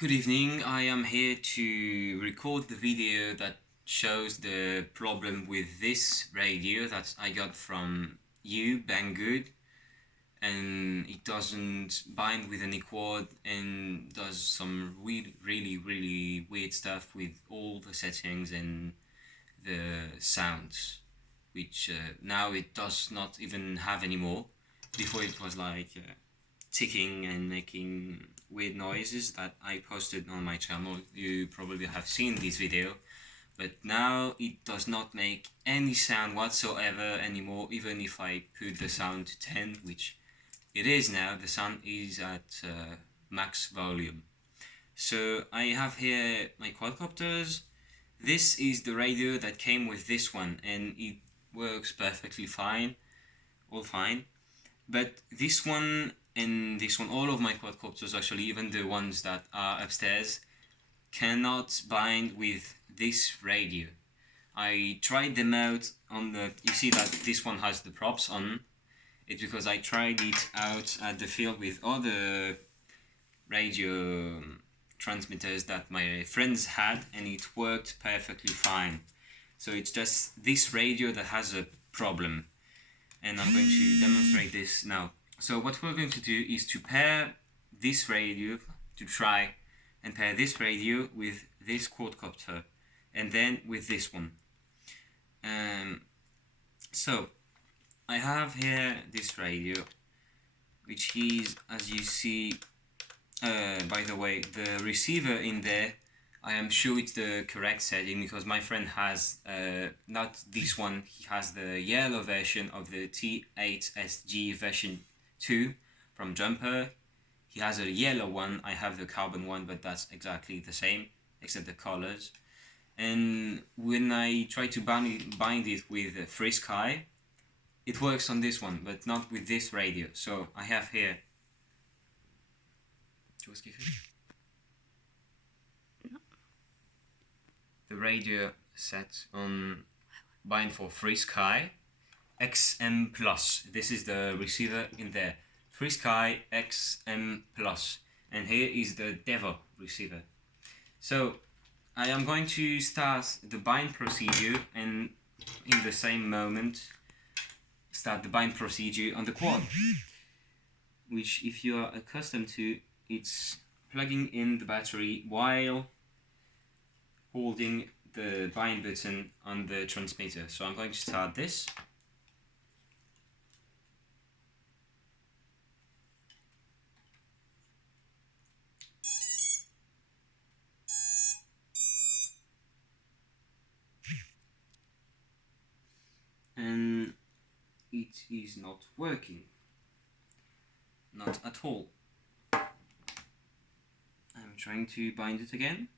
Good evening, I am here to record the video that shows the problem with this radio that I got from you, Banggood, and it doesn't bind with any cord and does some really weird stuff with all the settings and the sounds, which now it does not even have anymore. Before it was like ticking and making weird noises that I posted on my channel. You probably have seen this video, but now it does not make any sound whatsoever anymore. Even if I put the sound to 10, which it is now, the sound is at max volume. So I have here my quadcopters. This is the radio that came with this one, and it works perfectly fine, all fine. But this one and this one, all of my quadcopters actually, even the ones that are upstairs, cannot bind with this radio. I tried them out on the, you see that this one has the props on. It's because I tried it out at the field with other radio transmitters that my friends had, and it worked perfectly fine. So it's just this radio that has a problem, and I'm going to demonstrate this now. So what we're going to do is to pair this radio, to try and pair this radio with this quadcopter, and then with this one. So I have here this radio, which is, as you see, by the way, the receiver in there, I am sure it's the correct setting because my friend has not this one, he has the yellow version of the T8SG version 2 from Jumper. He has a yellow one, I have the carbon one, but that's exactly the same except the colors. And when I try to bind it with Free Sky, it works on this one, but not with this radio. So I have here. Tu vois ce qu'il fait? The radio set on bind for Free Sky XM Plus. This is the receiver in there. Free Sky XM Plus. And here is the Devo receiver. So I am going to start the bind procedure, and in the same moment start the bind procedure on the quad, which, if you are accustomed to, it's plugging in the battery while holding the bind button on the transmitter. So I'm going to start this. And it is not working. Not at all. I'm trying to bind it again.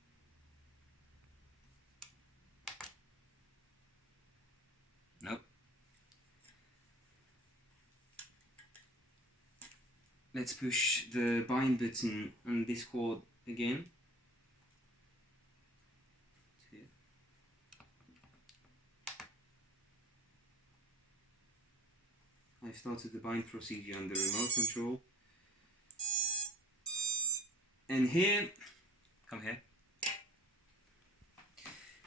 Nope. Let's push the bind button on this cord again. I started the bind procedure on the remote control. And here, come here,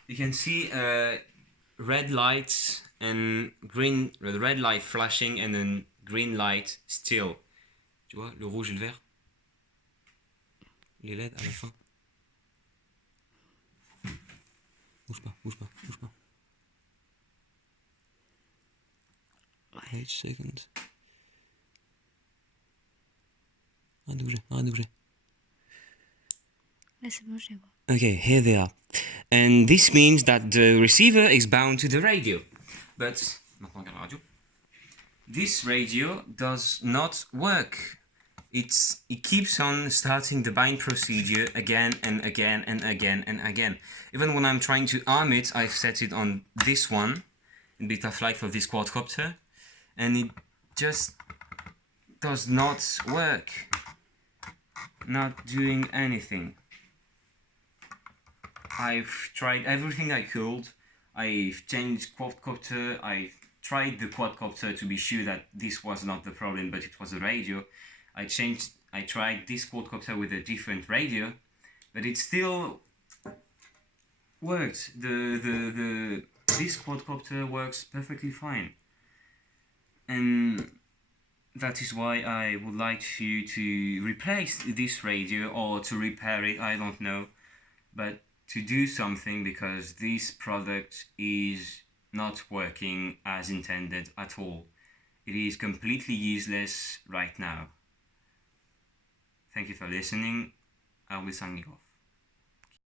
you can see red lights and green, the red light flashing and then green light still. Tu vois, le rouge et le vert? Les LED à la fin. Bouge pas, bouge pas, bouge pas. Wait seconds. Arrête de bouger, arrête de bouger. Okay, here they are. And this means that the receiver is bound to the radio. But this radio does not work. It keeps on starting the bind procedure again and again and again and again. Even when I'm trying to arm it, I've set it on this one, in beta flight for this quadcopter, and it just does not work. Not doing anything. I've tried everything I could. I've changed quadcopter. I've tried the quadcopter to be sure that this was not the problem, but it was a radio. I tried this quadcopter with a different radio, but it still works. This quadcopter works perfectly fine, and that is why I would like you to replace this radio or to repair it, I don't know, but to do something, because this product is not working as intended at all. It is completely useless right now. Thank you for listening. I'll be signing off.